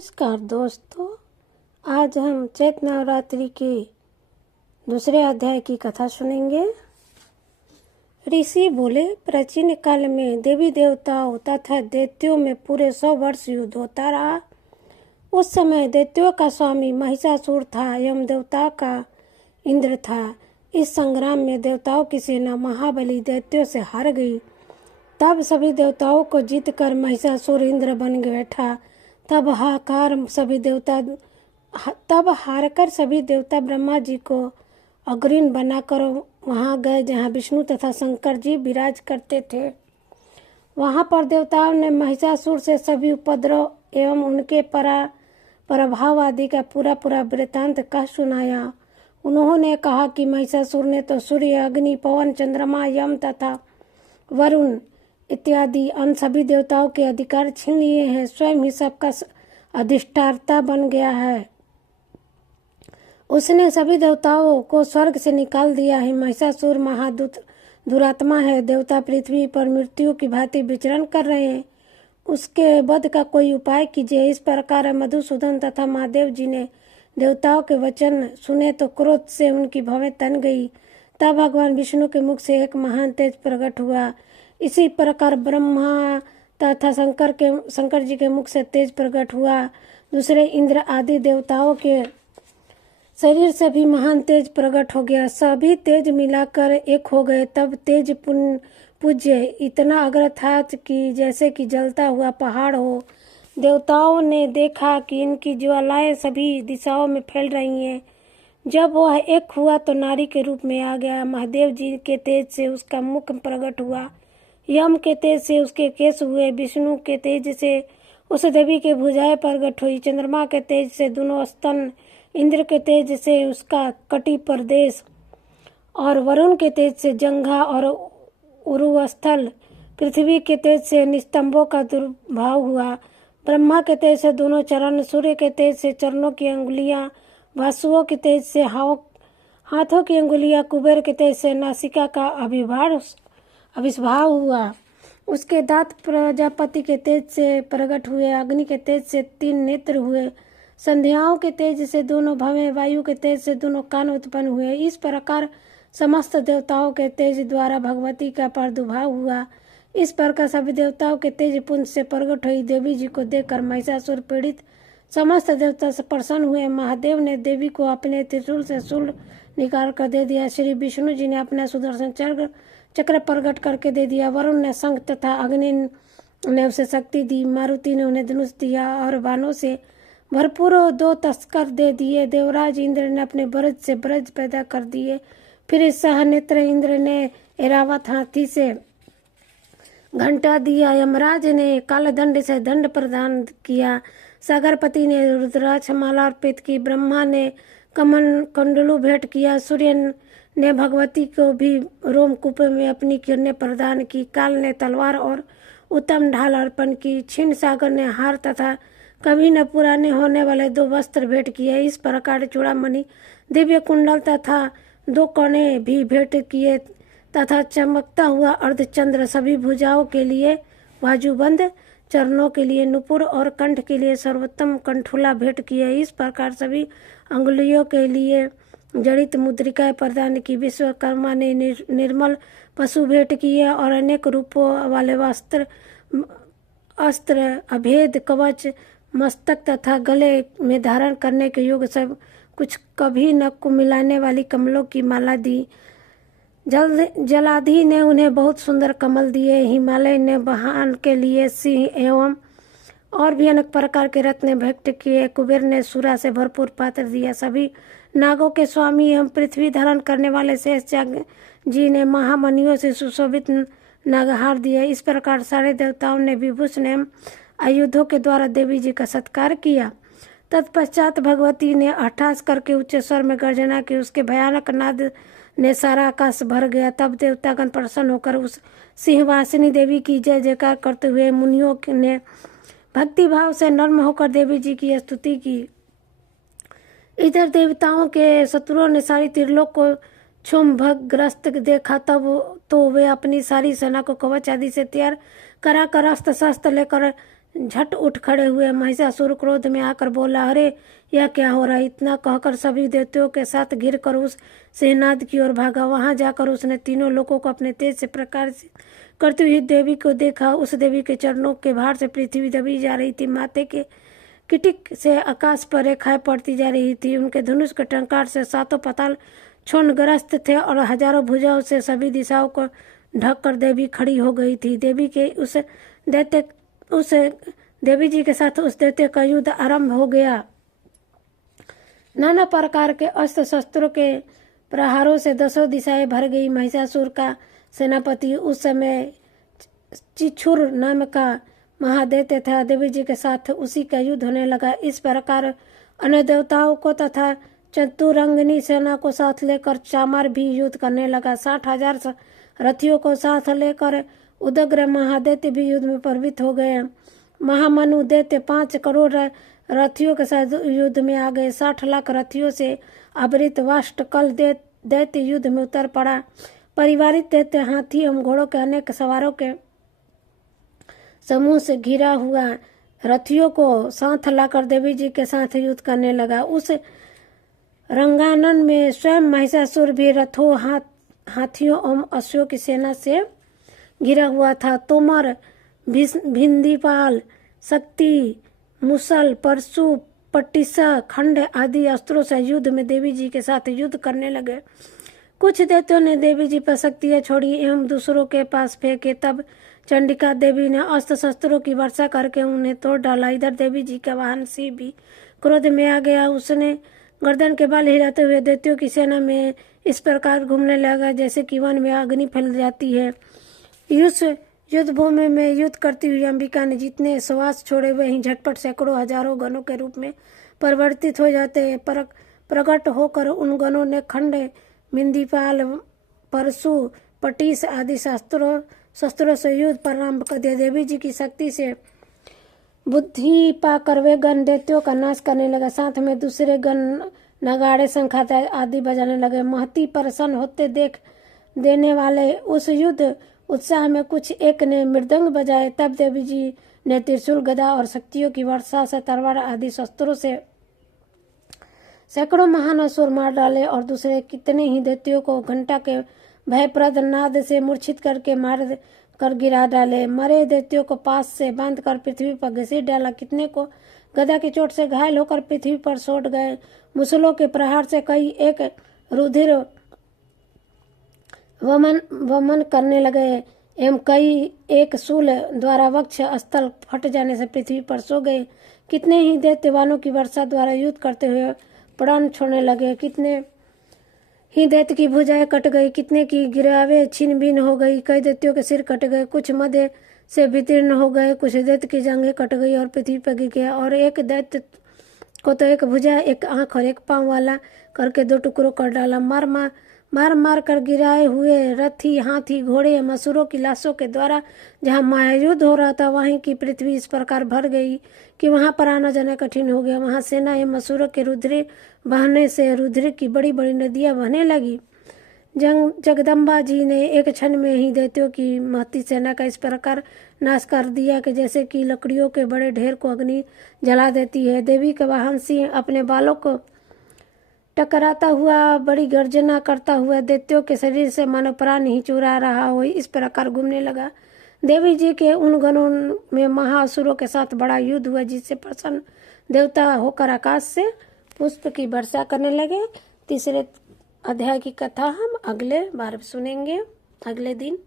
नमस्कार दोस्तों, आज हम चैत्र नवरात्रि के दूसरे अध्याय की कथा सुनेंगे। ऋषि बोले, प्राचीन काल में देवी देवताओं तथा दैत्यों में पूरे 100 वर्ष युद्ध होता रहा। उस समय दैत्यों का स्वामी महिषासुर था, यम देवता का इंद्र था। इस संग्राम में देवताओं की सेना महाबली दैत्यों से हार गई। तब सभी देवताओं को जीतकर महिषासुर इंद्र बन बैठा। तब हारकर सभी देवता ब्रह्मा जी को अग्रणी बनाकर वहां गए जहां विष्णु तथा शंकर जी विराज करते थे। वहां पर देवताओं ने महिषासुर से सभी उपद्रव एवं उनके प्रभाव आदि का पूरा वृत्तांत कह सुनाया। उन्होंने कहा कि महिषासुर ने तो सूर्य, अग्नि, पवन, चंद्रमा, यम तथा वरुण इत्यादि अन्य सभी देवताओं के अधिकार छीन लिए हैं। स्वयं ही सबका अधिष्ठाता बन गया है। उसने सभी देवताओं को स्वर्ग से निकाल दिया है। महिषासुर दुरात्मा है। देवता पृथ्वी पर मृत्यु की भांति विचरण कर रहे हैं। उसके वध का कोई उपाय कीजिए। इस प्रकार मधुसूदन तथा महादेव जी ने देवताओं के वचन सुने तो क्रोध से उनकी भवें तन गई। तब भगवान विष्णु के मुख से एक महान तेज प्रकट हुआ। इसी प्रकार ब्रह्मा तथा शंकर जी के मुख से तेज प्रकट हुआ। दूसरे इंद्र आदि देवताओं के शरीर से भी महान तेज प्रकट हो गया। सभी तेज मिलाकर एक हो गए। तब तेज पूज्य इतना अग्र था कि जैसे कि जलता हुआ पहाड़ हो। देवताओं ने देखा कि इनकी ज्वालाएं सभी दिशाओं में फैल रही हैं। जब वह एक हुआ तो नारी के रूप में आ गया। महादेव जी के तेज से उसका मुख प्रकट हुआ। यम के तेज से उसके केश हुए। विष्णु के तेज से उस देवी के भुजाएं प्रकट हुई। चंद्रमा के तेज से दोनों स्तन, इंद्र के तेज से उसका कटी प्रदेश और वरुण के तेज से जंघा और उरुस्थल, पृथ्वी के तेज से निस्तंभों का दुर्भाव हुआ। ब्रह्मा के तेज से दोनों चरण, सूर्य के तेज से चरणों की अंगुलियां, वासुओं के तेज से हाथों की अंगुलियां, कुबेर के तेज से नासिका का आविर्भाव हुआ। उसके दांत प्रजापति के तेज से प्रकट हुए। अग्नि के तेज से 3 नेत्र हुए। संध्याओं के तेज से दोनों भवें, वायु के तेज से दोनों कान उत्पन्न हुए। इस प्रकार समस्त देवताओं के तेज द्वारा भगवती का प्रादुर्भाव हुआ। इस प्रकार सभी देवताओं के तेज पुंज से प्रकट हुई। देवी जी को देखकर महिषासुर पीड़ित समस्त देवता से प्रसन्न हुए। महादेव ने देवी को अपने त्रिशूल से शूल निकाल कर दे दिया। श्री विष्णु जी ने अपना सुदर्शन चक्र प्रकट करके दे दिया। वरुण ने शंख तथा अग्नि ने उसे शक्ति दी। मारुति ने उन्हें धनुष दिया और बाणों से भरपूर 2 तस्कर दे दिए। देवराज इंद्र ने अपने ब्रज से ब्रज पैदा कर दिए। फिर इस सहनेत्र इंद्र ने ऐरावत हाथी से घंटा दिया। यमराज ने कालदंड से दंड प्रदान किया। सागरपति ने रुद्राक्ष माला अर्पित की। ब्रह्मा ने कमल कंडलू भेंट किया। सूर्य ने भगवती को भी रोमकूप में अपनी किरणें प्रदान की। काल ने तलवार और उत्तम ढाल अर्पण की। क्षीण सागर ने हार तथा कभी न पुराने होने वाले 2 वस्त्र भेंट किए। इस प्रकार चूड़ामणि, दिव्य कुंडल तथा 2 कणे भी भेंट किए तथा चमकता हुआ अर्धचंद्र, सभी भुजाओं के लिए बाजूबंद, चरणों के लिए नुपुर और कंठ के लिए सर्वोत्तम कंठूला भेंट किए। इस प्रकार सभी अंगुलियों के लिए जड़ित मुद्रिकाएं प्रदान की। विश्वकर्मा ने निर्मल पशु भेंट किए और अनेक रूपों वाले अस्त्र, अभेद कवच, मस्तक तथा गले में धारण करने के योग्य सब कुछ कभी न मिलाने वाली कमलों की माला दी। जलाधि ने उन्हें बहुत सुंदर कमल दिए। हिमालय ने वाहन के लिए सिंह एवं और भी अनेक प्रकार के रत्न भेंट किए। कुबेर ने सुरा से भरपूर पात्र दिया। सभी नागों के स्वामी एवं पृथ्वी धारण करने वाले शेषनाग जी ने महामणियों से सुशोभित नागहार दिए। इस प्रकार सारे देवताओं ने विभूषण एवं आयुधों के द्वारा देवी जी का सत्कार किया। तत्पश्चात भगवती ने अट्टहास करके उच्च स्वर में गर्जना की। उसके भयानक नाद ने सारा आकाश भर गया। तब देवतागण प्रसन्न होकर उस सिंहवासिनी देवी की जय जयकार करते हुए मुनियों ने भक्ति भाव से नर्म होकर देवी जी की स्तुति की। इधर देवताओं के शत्रुओं ने सारी त्रिलोक को क्षुम्भग्रस्त देखा। तब तो वे अपनी सारी सेना को कवच आदि से तैयार कराकर अस्त्र शस्त्र लेकर झट उठ खड़े हुए। महिषासुर क्रोध में आकर बोला, अरे यह क्या हो रहा है? इतना कहकर सभी देवताओं के साथ घिर कर उस सिंहनाद की ओर भागा। वहां जाकर उसने तीनों लोगों को अपने तेज से प्रकाश करती हुई देवी को देखा। उस देवी के चरणों के भार से पृथ्वी दबी जा रही थी। माथे के किटिक से आकाश पर रेखाएं पड़ती जा रही थी। उनके धनुष के टंकार से सातों पाताल क्षुण्णग्रस्त थे और हजारों भुजाओं से सभी दिशाओं को ढककर देवी खड़ी हो गई थी। देवी जी के साथ उस दैत्य का युद्ध आरंभ हो गया। नाना प्रकार के अस्त्र शस्त्रों के प्रहारों से दसों दिशाएं भर गई। महिषासुर का सेनापति उस समय चिछुर नाम का महादैत्य था। देवी जी के साथ उसी का युद्ध होने लगा। इस प्रकार अन्य देवताओं को तथा चतुरंगिनी सेना को साथ लेकर चामार भी युद्ध करने लगा। 60,000 रथियों को साथ लेकर उदग्र महादैत्य भी युद्ध में प्रवृत्त हो गए। महामनु दैत्य 5 करोड़ रथियों के साथ युद्ध में आ गए। 60 लाख रथियों से आवृत वाष्टकल दैत्य युद्ध में उतर पड़ा। परिवारित दैत्य हाथी एवं घोड़ों के अनेक सवारों के समूह से घिरा हुआ रथियों को साथ लाकर देवी जी के साथ युद्ध करने लगा। उस रंगानन में स्वयं महिषासुर भी रथों, हाथियों एवं अश्वों की सेना से घिरा हुआ था। तोमर, भिंदीपाल, शक्ति, मुसल, परशु, पट्टिसा, खंड आदि अस्त्रों से युद्ध में देवी जी के साथ युद्ध करने लगे। कुछ दैत्यों ने देवी जी पर शक्तियां छोड़ी एवं दूसरों के पास फेंके। तब चंडिका देवी ने अस्त्र शस्त्रों की वर्षा करके उन्हें तोड़ डाला। इधर देवी जी का वाहन शिव भी क्रोध में आ गया। उसने गर्दन के बाल हिलाते हुए दैत्यों की सेना में इस प्रकार घूमने लगा जैसे कि वन में अग्नि फैल जाती है। युद्ध भूमि में युद्ध करती हुई अंबिका ने जितने श्वास छोड़े वहीं झटपट सैकड़ों हजारों गणों के रूप में परिवर्तित हो जाते हैं। प्रकट होकर उन गणों ने खंड, मिंदीपाल, परशु, पटीस आदि शस्त्रों से युद्ध प्रारंभ कर दिया। देवी जी की शक्ति से बुद्धि पाकर वे गण दैत्यों का नाश करने लगा। साथ में दूसरे गण नगाड़े, शंखाता आदि बजाने लगे। महती प्रसन्न होते देख देने वाले उस युद्ध उत्साह में कुछ एक ने मृदंग बजाए। तब देवी जी ने त्रिशूल, गदा और शक्तियों की वर्षा से तलवार आदि शस्त्रों से सैकड़ों महान असुर मार डाले और दूसरे कितने ही दैत्यों को घंटा के भयप्रद नाद से मूर्छित करके मार कर गिरा डाले। मरे दैत्यों को पास से बांधकर पृथ्वी पर घसीट डाला। कितने को गदा की चोट से घायल होकर पृथ्वी पर सौट गए। मुसलों के प्रहार से कई एक रुधिर वमन करने लगे एवं कई एक शूल द्वारा वक्ष स्थल फट जाने से पृथ्वी पर सो गए। कितने ही दैत्यवानों की वर्षा द्वारा युद्ध करते हुए प्राण छोड़ने लगे। कितने ही दैत्य की भुजाएं कट गई, कितने की गिरावे छिन्न भिन्न हो गई। कई दैत्यों के सिर कट गए, कुछ मध्य से वितीर्ण हो गए। कुछ दैत्य की जांघें कट गई और पृथ्वी पर गिर गया। और एक दैत्य को तो एक भुजा, एक आंख और एक पांव वाला करके 2 टुकड़ों कर डाला। मार कर गिराए हुए रथी, हाथी, घोड़े, मसूरों की लाशों के द्वारा जहाँ महायुद्ध हो रहा था वहीं की पृथ्वी इस प्रकार भर गई कि वहां पर आना जाना कठिन हो गया। वहां सेना एवं मसूरों के रुधिर बहने से रुधिर की बड़ी बड़ी नदियां बहने लगी। जगदम्बा जी ने एक क्षण में ही दैत्यों की महती सेना का इस प्रकार नाश कर दिया कि जैसे कि लकड़ियों के बड़े ढेर को अग्नि जला देती है। देवी का वाहन सिंह अपने बालों को टकराता हुआ, बड़ी गर्जना करता हुआ दैत्यों के शरीर से मानो प्राण ही चुरा रहा हो, इस प्रकार घूमने लगा। देवी जी के उन गणों में महाअसुरों के साथ बड़ा युद्ध हुआ, जिससे प्रसन्न देवता होकर आकाश से पुष्प की वर्षा करने लगे। तीसरे अध्याय की कथा हम अगले बार सुनेंगे, अगले दिन।